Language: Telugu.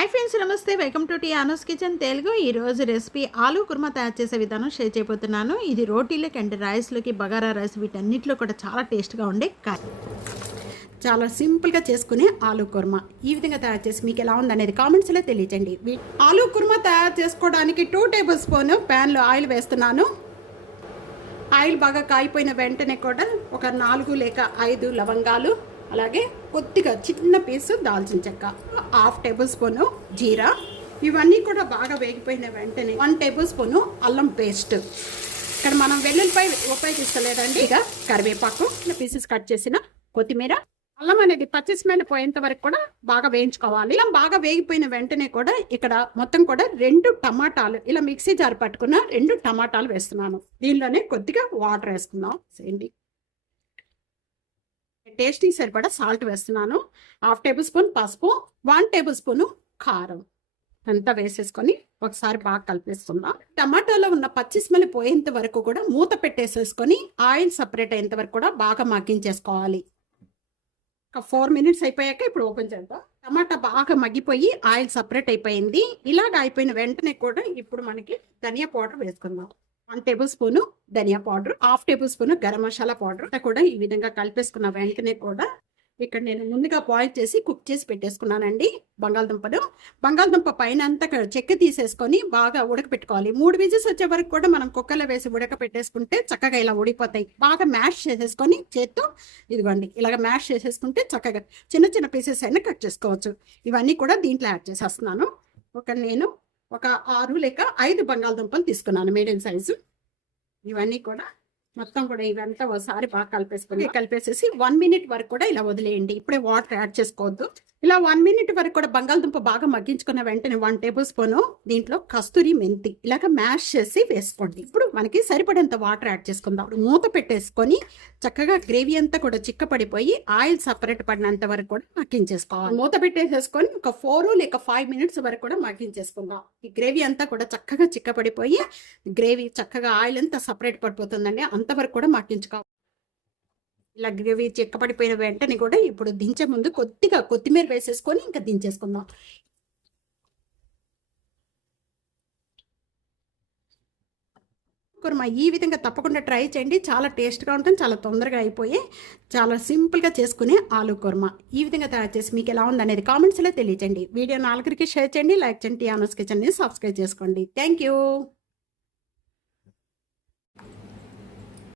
హాయ్ ఫ్రెండ్స్ నమస్తే. Welcome to T Anu's kitchen Telugu. ఈరోజు రెసిపీ ఆలూ కుర్మా తయారు చేసే విధానం షేర్ చేయబోతున్నాను. ఇది రోటీలకి అండ్ రైస్లోకి బగారా రైస్ వీటన్నిటిలో కూడా చాలా టేస్ట్గా ఉండే కర్రీ చాలా సింపుల్గా చేసుకునే ఆలూ కుర్మా. ఈ విధంగా తయారు చేసి మీకు ఎలా ఉందనేది కామెంట్స్లో తెలియజండి వీ- ఆలూ కుర్మా తయారు చేసుకోవడానికి టూ టేబుల్ స్పూన్ ప్యాన్లో ఆయిల్ వేస్తున్నాను. ఆయిల్ బాగా కాయిపోయిన వెంటనే కూడా ఒక నాలుగు లేక ఐదు లవంగాలు అలాగే కొద్దిగా చిన్న పీసు దాల్చిన చెక్క హాఫ్ టేబుల్ స్పూను జీరా. ఇవన్నీ కూడా బాగా వేగిపోయిన వెంటనే వన్ టేబుల్ స్పూను అల్లం పేస్ట్. ఇక్కడ మనం వెల్లుల్లిపై ఉపయోగిస్తలేదండి ఇక కరివేపాకు పీసెస్ కట్ చేసిన కొత్తిమీర. అల్లం అనేది పచ్చి స్మెల్ పోయేంత వరకు కూడా బాగా వేయించుకోవాలి. ఇలా బాగా వేగిపోయిన వెంటనే కూడా ఇక్కడ మొత్తం కూడా రెండు టమాటాలు ఇలా మిక్సీ జార్ పట్టుకున్న రెండు టమాటాలు వేస్తున్నాను. దీనిలోనే కొద్దిగా వాటర్ వేసుకుందాం. చేయండి టేస్టీ సరిపడా సాల్ట్ వేస్తున్నాను. హాఫ్ టేబుల్ స్పూన్ పసుపు వన్ టేబుల్ స్పూన్ కారం. అంతా వేసేసుకొని ఒకసారి బాగా కలిపేస్తున్నా టమాటోలో ఉన్న పచ్చి స్మెల్ పోయేంత వరకు కూడా మూత పెట్టేసేసుకొని ఆయిల్ సపరేట్ అయ్యేంత వరకు కూడా బాగా మగ్గించేసుకోవాలి. ఒక ఫోర్ మినిట్స్ అయిపోయాక ఇప్పుడు ఓపెన్ చేద్దాం. టమాటా బాగా మగ్గిపోయి ఆయిల్ సపరేట్ అయిపోయింది. ఇలాగ అయిపోయిన వెంటనే కూడా ఇప్పుడు మనకి ధనియా పౌడర్ వేసుకుందాం. వన్ టేబుల్ స్పూన్ ధనియా powder half tablespoon garam masala powder. కూడా ఈ విధంగా కలిపేసుకున్న వెంటనే కూడా ఇక్కడ నేను ముందుగా బాయిల్ చేసి కుక్ చేసి పెట్టేసుకున్నానండి బంగాళదుంపను బంగాళదుంప పైన అంతా చెక్క తీసేసుకొని బాగా ఉడకపెట్టుకోవాలి. మూడు విజిల్స్ వచ్చే వరకు కూడా మనం కుక్కర్లో వేసి ఉడక పెట్టేసుకుంటే చక్కగా ఇలా ఉడిపోతాయి బాగా మ్యాష్ చేసేసుకొని చేత్తో ఇదిగోండి ఇలాగ మ్యాష్ చేసేసుకుంటే చక్కగా చిన్న చిన్న పీసెస్ అయినా కట్ చేసుకోవచ్చు. ఇవన్నీ కూడా దీంట్లో యాడ్ చేసేస్తున్నాను. ఒక నేను ఒక ఆరు లేక ఐదు బంగాళదుంపలు తీసుకున్నాను మీడియం సైజు ఇవన్నీ కూడా మొత్తం కూడా ఇవంతా ఒకసారి బాగా కలిపేసుకొని కలిపేసేసి వన్ మినిట్ వరకు కూడా ఇలా వదిలేయండి. ఇప్పుడే వాటర్ యాడ్ చేసుకోవద్దు. ఇలా వన్ మినిట్ వరకు కూడా బంగాళదుంప బాగా మగ్గించుకున్న వెంటనే వన్ టేబుల్ స్పూన్ దీంట్లో కస్తూరి మెంతి ఇలాగ మ్యాష్ చేసి వేసుకోండి. ఇప్పుడు మనకి సరిపడేంత వాటర్ యాడ్ చేసుకుందాం. మూత పెట్టేసుకొని చక్కగా గ్రేవీ అంతా కూడా చిక్కపడిపోయి ఆయిల్ సపరేట్ పడినంత వరకు కూడా మగ్గించేసుకోవాలి. మూత పెట్టేసేసుకొని ఒక ఫోర్ లేక ఫైవ్ మినిట్స్ వరకు కూడా మగ్గించేసుకుందాం. ఈ గ్రేవీ అంతా కూడా చక్కగా చిక్కపడిపోయి గ్రేవీ చక్కగా ఆయిల్ అంతా సపరేట్ పడిపోతుందండి. అంతవరకు కూడా మగ్గించుకోవాలి. ఇలా గ్రేవీ చిక్కపడిపోయిన వెంటనే కూడా ఇప్పుడు దించే ముందు కొద్దిగా కొత్తిమీర వేసేసుకొని ఇంకా దించేసుకుందాం. కుర్మా ఈ విధంగా తప్పకుండా ట్రై చేయండి. చాలా టేస్ట్గా ఉంటుంది చాలా తొందరగా అయిపోయి చాలా సింపుల్గా చేసుకునే ఆలు కుర్మా. ఈ విధంగా తయారు చేసి మీకు ఎలా ఉందనేది కామెంట్స్లో తెలియచండి వీడియో నాలుగురికి షేర్ చేయండి లైక్ చేయండి ఆనర్స్ కిచెన్ని సబ్స్క్రైబ్ చేసుకోండి. Thank you.